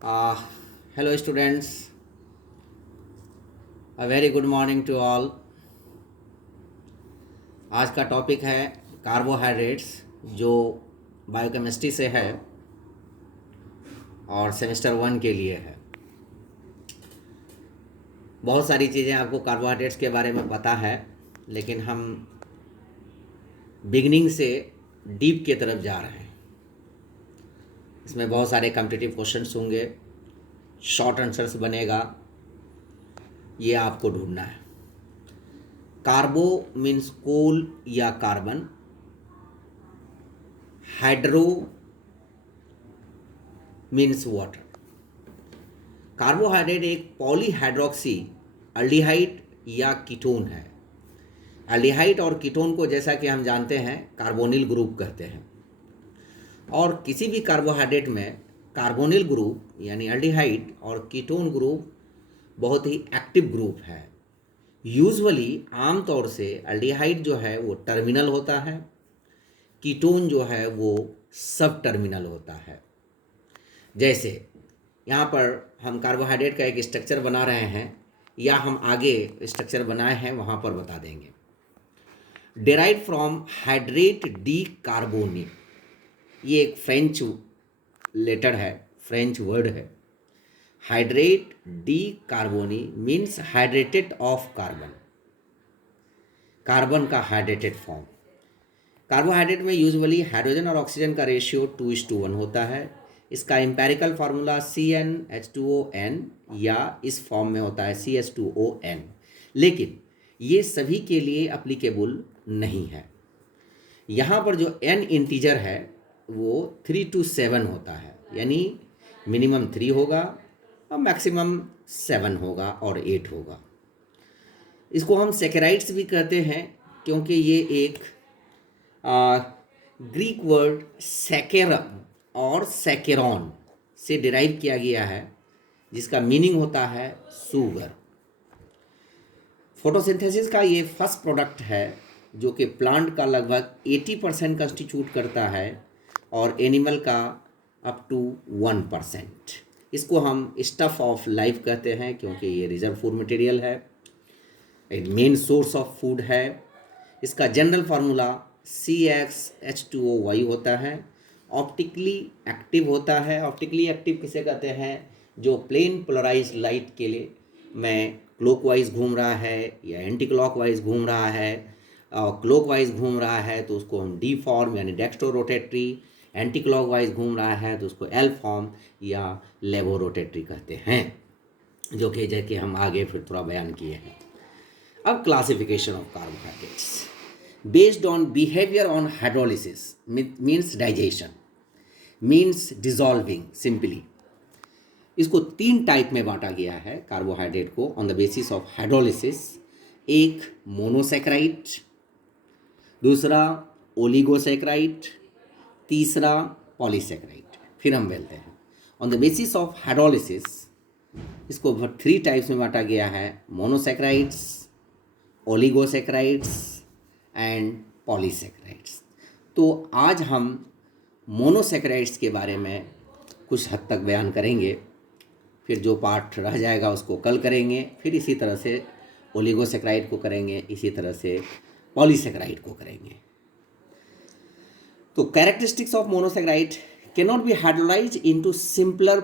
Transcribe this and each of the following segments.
Uh, Hello students, a very good morning to all. आज का topic है carbohydrates जो बायोकेमिस्ट्री से है और सेमेस्टर 1 के लिए है। बहुत सारी चीज़ें आपको कार्बोहाइड्रेट्स के बारे में पता है, लेकिन हम बिगनिंग से डीप के तरफ जा रहे हैं। इसमें बहुत सारे कॉम्पिटिटिव क्वेश्चंस होंगे, शॉर्ट आंसर्स बनेगा, ये आपको ढूंढना है। कार्बो मीन्स कोल या carbon, hydro means water. Carbohydrate एक पॉलीहाइड्रोक्सी अल्डिहाइड या कीटोन है। अल्डिहाइड और कीटोन को जैसा कि हम जानते हैं कार्बोनिल ग्रुप कहते हैं, और किसी भी कार्बोहाइड्रेट में कार्बोनिल ग्रुप यानी अल्डिहाइड और कीटोन ग्रुप बहुत ही एक्टिव ग्रुप है। यूजुअली आमतौर से अल्डिहाइड जो है वो टर्मिनल होता है, कीटोन जो है वो सब टर्मिनल होता है। जैसे यहाँ पर हम कार्बोहाइड्रेट का एक स्ट्रक्चर बना रहे हैं, या हम आगे स्ट्रक्चर बनाए हैं वहाँ पर बता देंगे। Derive from hydrate de carbone, ये एक फ्रेंच लेटर है, फ्रेंच वर्ड है। Hydrate de carbone means hydrated of carbon, carbon का हाइड्रेटेड फॉर्म। कार्बोहाइड्रेट में यूजुअली हाइड्रोजन और ऑक्सीजन का रेशियो 2:1 होता है। इसका एम्पेरिकल फार्मूला CnH2ON या इस फॉर्म में होता है CH2ON, लेकिन ये सभी के लिए अप्लीकेबल नहीं है। यहाँ पर जो n इंटीजर है वो 3 to 7 होता है, यानी मिनिमम 3 होगा और मैक्सिमम 7 होगा और 8 होगा। इसको हम सेकेराइड्स भी कहते हैं, क्योंकि ये एक ग्रीक वर्ड सेकेरम और सेकेरॉन से डिराइव किया गया है, जिसका मीनिंग होता है सुगर। फोटोसिंथेसिस का ये फर्स्ट प्रोडक्ट है जो कि प्लांट का लगभग 80% कंस्टिट्यूट करता है और एनिमल का अप टू 1%। इसको हम स्टफ ऑफ लाइफ कहते हैं, क्योंकि ये रिजर्व फूड मटेरियल है, एक मेन सोर्स ऑफ फूड है। इसका जनरल फार्मूला CxH2OY होता है। ऑप्टिकली एक्टिव होता है। ऑप्टिकली एक्टिव किसे कहते हैं? जो प्लेन पोलराइज लाइट के लिए में क्लॉकवाइज घूम रहा है या एंटी क्लॉकवाइज घूम रहा है, और क्लॉकवाइज घूम रहा है तो उसको हम डी फॉर्म यानी डेक्स्ट्रो रोटेटरी, एंटी क्लॉकवाइज घूम रहा है तो उसको एल फॉर्म या लेवो रोटेटरी कहते हैं, जो कि जैसे हम आगे फिर थोड़ा बयान किए हैं। अब classification of carbohydrates based on behaviour on hydrolysis means digestion means dissolving. Simply इसको 3 टाइप में बांटा गया है कार्बोहाइड्रेट को on the basis of hydrolysis. एक मोनोसैकेराइड, दूसरा ओलिगोसैकेराइड, तीसरा पॉलीसैकेराइड। फिर हम बोलते हैं on the basis of hydrolysis इसको 3 टाइप्स में बांटा गया है, मोनोसैकेराइड्स, ओलिगोसैकेराइड्स एंड पॉलीसैकेराइड्स। तो आज हम मोनोसैकेराइड्स के बारे में कुछ हद तक बयान करेंगे, फिर जो पार्ट रह जाएगा उसको कल करेंगे, फिर इसी तरह से ओलिगोसैकेराइड को करेंगे, इसी तरह से पॉलीसैकेराइड को करेंगे। तो characteristics of monosaccharide cannot be hydrolysed into simpler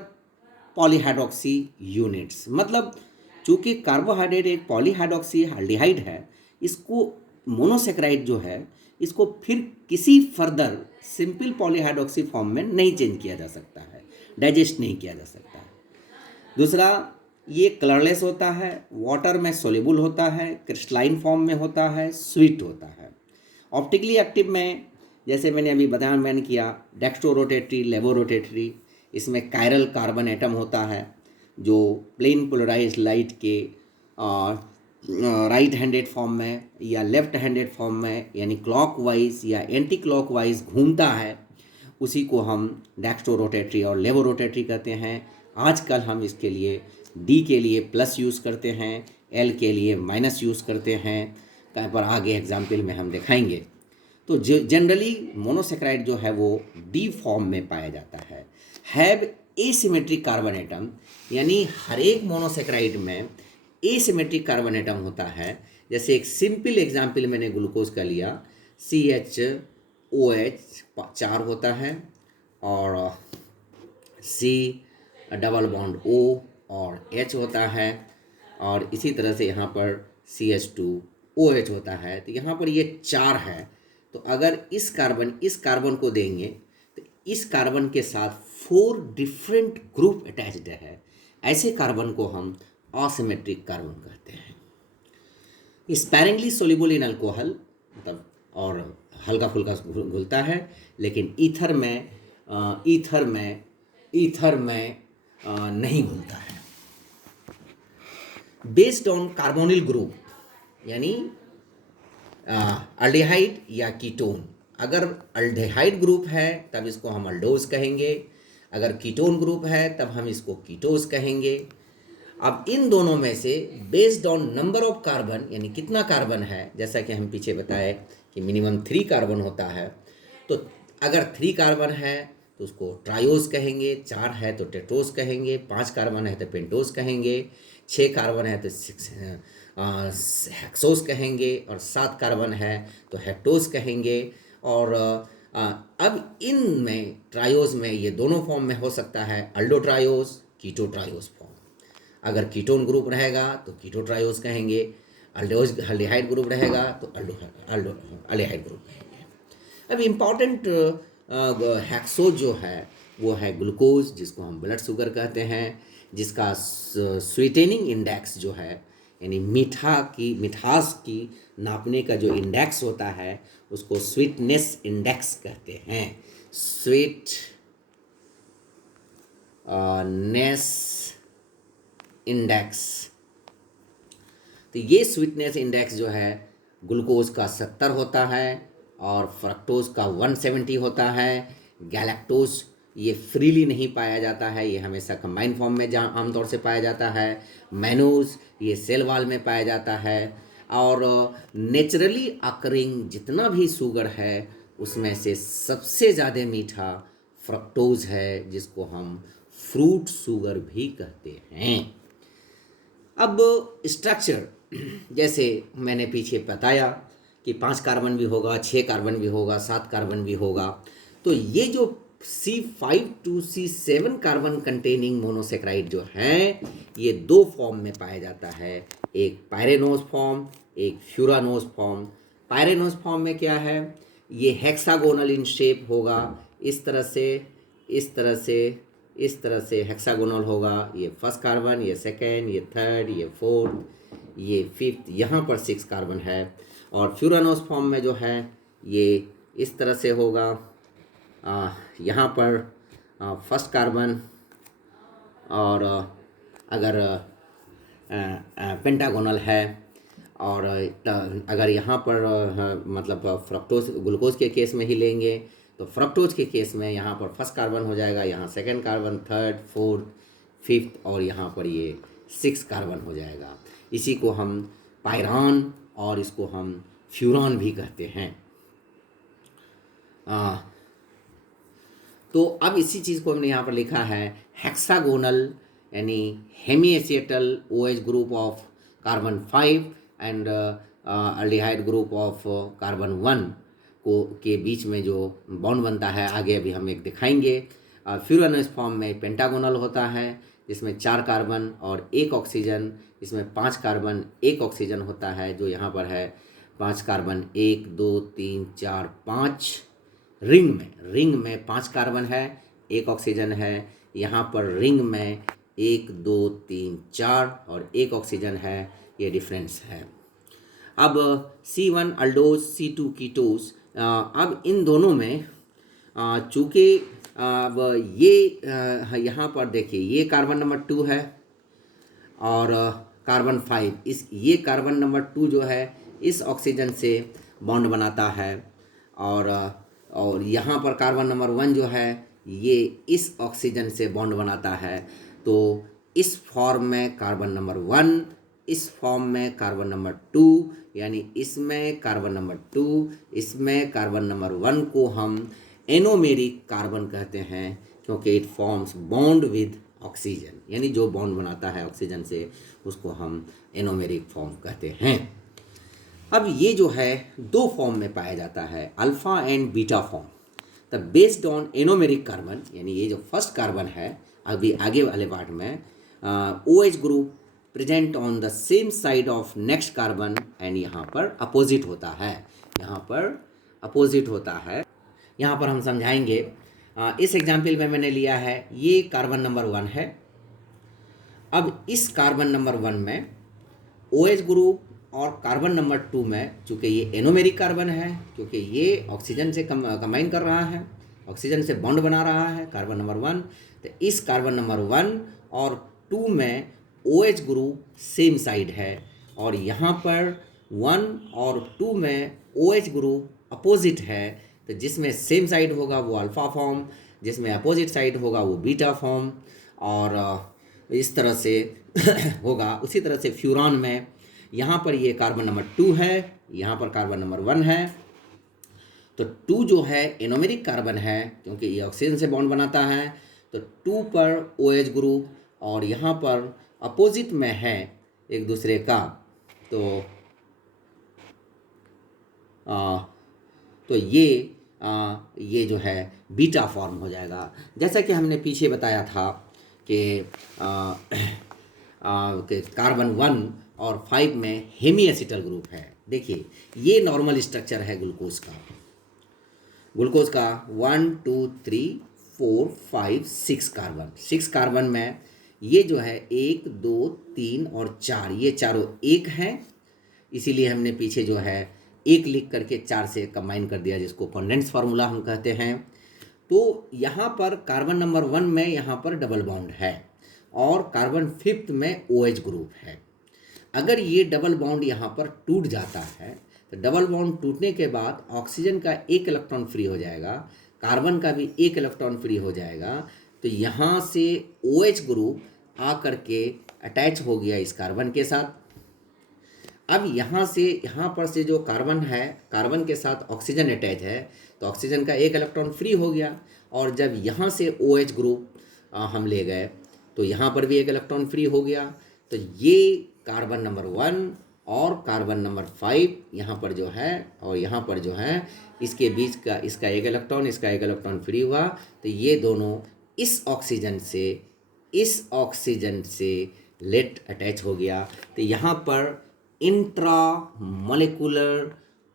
polyhydroxy units. मतलब चूंकि कार्बोहाइड्रेट एक पॉलीहाइड्रोक्सी एल्डिहाइड है, इसको मोनोसैकेराइड जो है इसको फिर किसी फर्दर सिंपल पॉलीहाइड्रोक्सी फॉर्म में नहीं चेंज किया जा सकता है, डाइजेस्ट नहीं किया जा सकता है। दूसरा, ये कलरलेस होता है, वाटर में सोल्यूबल होता है, क्रिस्टलाइन फॉर्म में होता है, स्वीट होता है। ऑप्टिकली एक्टिव में जैसे मैंने अभी बयान किया, डेक्स्ट्रो रोटेटरी, लेवो रोटेटरी, इसमें कायरल कार्बन एटम होता है जो प्लेन पोलराइज्ड लाइट के राइट हैंडेड फॉर्म में या लेफ्ट हैंडेड फॉर्म में यानी क्लॉकवाइज या एंटी क्लॉकवाइज घूमता है, उसी को हम डेक्स्ट्रो रोटेटरी और लेवो रोटेटरी कहते हैं। आजकल हम इसके लिए डी के लिए प्लस यूज़ करते हैं, एल के लिए माइनस यूज़ करते हैं, कहीं पर आगे एग्जाम्पल में हम दिखाएंगे। तो जनरली मोनोसैकेराइड जो है वो डी फॉर्म में पाया जाता है, हैव एसिमेट्रिक कार्बन एटम, यानी हर एक मोनोसेक्राइड में एसिमेट्रिक कार्बन एटम होता है। जैसे एक सिंपल एग्जाम्पल मैंने ग्लूकोज का लिया, CHOH 4 होता है और C डबल बॉन्ड O और H होता है, और इसी तरह से यहाँ पर CH2OH होता है। तो यहाँ पर ये 4 है। तो अगर इस कार्बन को देंगे तो इस कार्बन के साथ 4 डिफरेंट ग्रुप अटैच्ड है। ऐसे कार्बन को हम असिमेट्रिक कार्बन कहते हैं। स्पैरिंगली सोल्यूबल इन अल्कोहल, मतलब और हल्का फुल्का घुलता है, लेकिन ईथर में नहीं घुलता है। बेस्ड ऑन कार्बोनिल ग्रुप, यानी अल्डिहाइड या कीटोन। अगर अल्डिहाइड ग्रुप है तब इसको हम अल्डोज कहेंगे, अगर कीटोन ग्रुप है तब हम इसको कीटोज कहेंगे। अब इन दोनों में से based on number of carbon, यानी कितना कार्बन है, जैसा कि हम पीछे बताए कि मिनिमम 3 कार्बन होता है, तो अगर 3 कार्बन है तो उसको ट्रायोज कहेंगे, 4 है तो टेट्रोज कहेंगे, 5 कार्बन है तो पेंटोज कहेंगे, 6 कार्बन है तो हेक्सोज कहेंगे, और 7 कार्बन है तो हेक्टोज कहेंगे। और अब इन में ट्रायोज में ये दोनों फॉर्म में हो सकता है, अल्डो ट्रायोज, कीटो ट्रायोज फॉर्म। अगर कीटोन ग्रुप रहेगा तो कीटो ट्रायोज कहेंगे, अल्डिहाइड ग्रुप रहेगा तो अल्डिहाइड ग्रुप कहेंगे। अब इम्पॉर्टेंट हेक्सोज जो है वो है ग्लूकोज, जिसको हम ब्लड शुगर कहते हैं, जिसका स्वीटेनिंग इंडेक्स जो है, यानी मिठास की नापने का जो इंडेक्स होता है उसको स्वीटनेस इंडेक्स कहते हैं। Sweetness index. तो ये स्वीटनेस इंडेक्स जो है ग्लूकोज का 70 होता है और फ्रक्टोज का 170 होता है। गैलेक्टोज ये फ्रीली नहीं पाया जाता है, ये हमेशा कंबाइन फॉर्म में जहाँ आमतौर से पाया जाता है। मैनोज ये सेल वाल में पाया जाता है। और नेचुरली अकरिंग जितना भी शुगर है उसमें से सबसे ज़्यादा मीठा फ्रक्टोज है, जिसको हम फ्रूट शुगर भी कहते हैं। अब स्ट्रक्चर, जैसे मैंने पीछे बताया कि 5 कार्बन भी होगा, 6 कार्बन भी होगा, 7 कार्बन भी होगा। तो ये जो C5 to C7 carbon containing monosaccharide जो है, ये 2 फॉर्म में पाया जाता है, एक पायरेनोज फॉर्म, एक फ्यूरानोज फॉर्म। पायरेनोज फॉर्म में क्या है, ये हेक्सागोनल इन शेप होगा, इस तरह से, इस तरह से, इस तरह से हेक्सागोनल होगा। ये फर्स्ट कार्बन, ये सेकेंड, ये थर्ड, ये फोर्थ, ये फिफ्थ, यहाँ पर 6 कार्बन है। और फ्यूरानोस फॉर्म में जो है ये इस तरह से होगा, यहाँ पर फर्स्ट कार्बन, और अगर पेंटागोनल है, और अगर यहाँ पर मतलब फ्रक्टोज ग्लूकोज के केस में ही लेंगे तो फ्रक्टोज के केस में यहाँ पर फर्स्ट कार्बन हो जाएगा, यहाँ second carbon, third, fourth, fifth, और यहाँ पर ये 6 कार्बन हो जाएगा। इसी को हम पायरान और इसको हम फ्यूरॉन भी कहते हैं। तो अब इसी चीज़ को हमने यहाँ पर लिखा है हेक्सागोनल, यानी hemiacetal OH group of carbon 5 and aldehyde group of carbon 1 को के बीच में जो बॉन्ड बनता है, आगे अभी हम एक दिखाएंगे। फ्यूरानोस फॉर्म में पेंटागोनल होता है, जिसमें 4 कार्बन और 1 ऑक्सीजन, इसमें 5 कार्बन 1 ऑक्सीजन होता है, जो यहाँ पर है 5 कार्बन, 1 2 3 4 5। रिंग में 5 कार्बन है, 1 ऑक्सीजन है। यहाँ पर रिंग में 1 2 3 4 और 1 ऑक्सीजन है, ये डिफरेंस है। अब C1 अल्डोज, C2 कीटोज। अब इन दोनों में चूँकि अब ये यहाँ पर देखिए, ये कार्बन नंबर 2 है और कार्बन 5, ये कार्बन नंबर 2 जो है इस ऑक्सीजन से बॉन्ड बनाता है, और यहाँ पर कार्बन नंबर 1 जो है ये इस ऑक्सीजन से बॉन्ड बनाता है। तो इस फॉर्म में कार्बन नंबर 1, इस फॉर्म में कार्बन नंबर 2, यानी इसमें कार्बन नंबर 2, इसमें कार्बन नंबर 1 को हम एनोमेरिक कार्बन कहते हैं, क्योंकि it forms bond with oxygen, यानी जो बॉन्ड बनाता है ऑक्सीजन से उसको हम एनोमेरिक फॉर्म कहते हैं। अब ये जो है दो फॉर्म में पाया जाता है, alpha and beta form. The based on anomeric carbon, यानी ये जो फर्स्ट कार्बन है अभी आगे वाले पार्ट में, OH group present on the same side of next carbon, and यहाँ पर अपोजिट होता है, यहाँ पर अपोजिट होता है। यहाँ पर हम समझाएंगे। इस एग्जाम्पल में मैंने लिया है, ये कार्बन नंबर 1 है। अब इस कार्बन नंबर 1 में OH ग्रुप और कार्बन नंबर 2 में, चूँकि ये एनोमेरिक कार्बन है, क्योंकि ये ऑक्सीजन से कंबाइन कर रहा है, ऑक्सीजन से बॉन्ड बना रहा है कार्बन नंबर 1, तो इस कार्बन नंबर 1 और 2 में OH ग्रुप सेम साइड है, और यहाँ पर 1 और 2 में OH ग्रुप अपोजिट है। तो जिसमें सेम साइड होगा वो अल्फा फॉर्म, जिसमें अपोजिट साइड होगा वो बीटा फॉर्म, और इस तरह से होगा। उसी तरह से फ्यूरॉन में यहाँ पर ये कार्बन नंबर 2 है, यहाँ पर कार्बन नंबर 1 है, तो 2 जो है एनोमेरिक कार्बन है क्योंकि ये ऑक्सीजन से बॉन्ड बनाता है, तो 2 पर OH ग्रुप, और यहाँ पर अपोजिट में है एक दूसरे का, तो ये जो है बीटा फॉर्म हो जाएगा। जैसा कि हमने पीछे बताया था कि कार्बन 1 और 5 में हेमी एसिटल ग्रुप है। देखिए ये नॉर्मल स्ट्रक्चर है ग्लूकोज का। 1 2 3 4 5 6 कार्बन, 6 कार्बन में ये जो है 1 2 3 और 4, ये चारों एक हैं, इसीलिए हमने पीछे जो है एक लिख करके 4 से कंबाइन कर दिया, जिसको कॉन्डेंस फार्मूला हम कहते हैं। तो यहाँ पर कार्बन नंबर 1 में यहाँ पर डबल बॉन्ड है, और कार्बन 5 में OH ग्रुप है। अगर ये डबल बॉन्ड यहाँ पर टूट जाता है, तो डबल बॉन्ड टूटने के बाद ऑक्सीजन का एक इलेक्ट्रॉन फ्री हो जाएगा, कार्बन का भी एक इलेक्ट्रॉन फ्री हो जाएगा, तो यहाँ से OH ग्रुप आकर के अटैच हो गया इस कार्बन के साथ। अब यहाँ पर से जो कार्बन है, कार्बन के साथ ऑक्सीजन अटैच है, तो ऑक्सीजन का एक इलेक्ट्रॉन फ्री हो गया, और जब यहाँ से OH ग्रुप हम ले गए तो यहाँ पर भी एक इलेक्ट्रॉन फ्री हो गया। तो ये कार्बन नंबर 1 और कार्बन नंबर 5 यहाँ पर जो है, और यहाँ पर जो है, इसके बीच का इसका एक इलेक्ट्रॉन फ्री हुआ, तो ये दोनों इस ऑक्सीजन से लेट अटैच हो गया। तो यहाँ पर इंट्रा मॉलिक्यूलर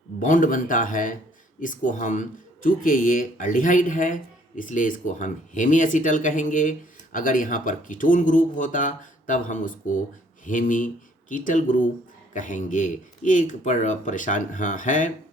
बॉन्ड बनता है। इसको हम, चूँकि ये अल्डिहाइड है इसलिए इसको हम हेमी एसिटल कहेंगे। अगर यहाँ पर कीटोन ग्रुप होता तब हम उसको हेमी कीटल ग्रुप कहेंगे। ये एक परेशान है,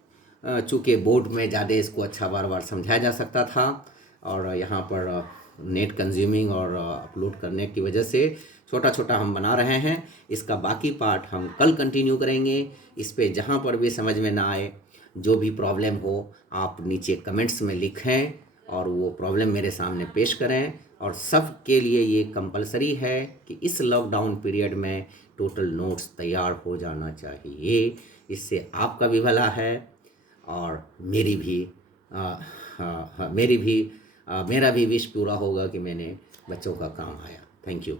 चूँकि बोर्ड में ज़्यादा इसको अच्छा बार बार समझाया जा सकता था, और यहाँ पर नेट कंज्यूमिंग और अपलोड करने की वजह से छोटा छोटा हम बना रहे हैं। इसका बाकी पार्ट हम कल कंटिन्यू करेंगे। इस पे जहाँ पर भी समझ में ना आए, जो भी प्रॉब्लम हो, आप नीचे कमेंट्स में लिखें और वो प्रॉब्लम मेरे सामने पेश करें। और सब के लिए ये कंपलसरी है कि इस लॉकडाउन पीरियड में टोटल नोट्स तैयार हो जाना चाहिए। इससे आपका भी भला है और मेरा भी विश पूरा होगा कि मैंने बच्चों का काम आया। Thank you.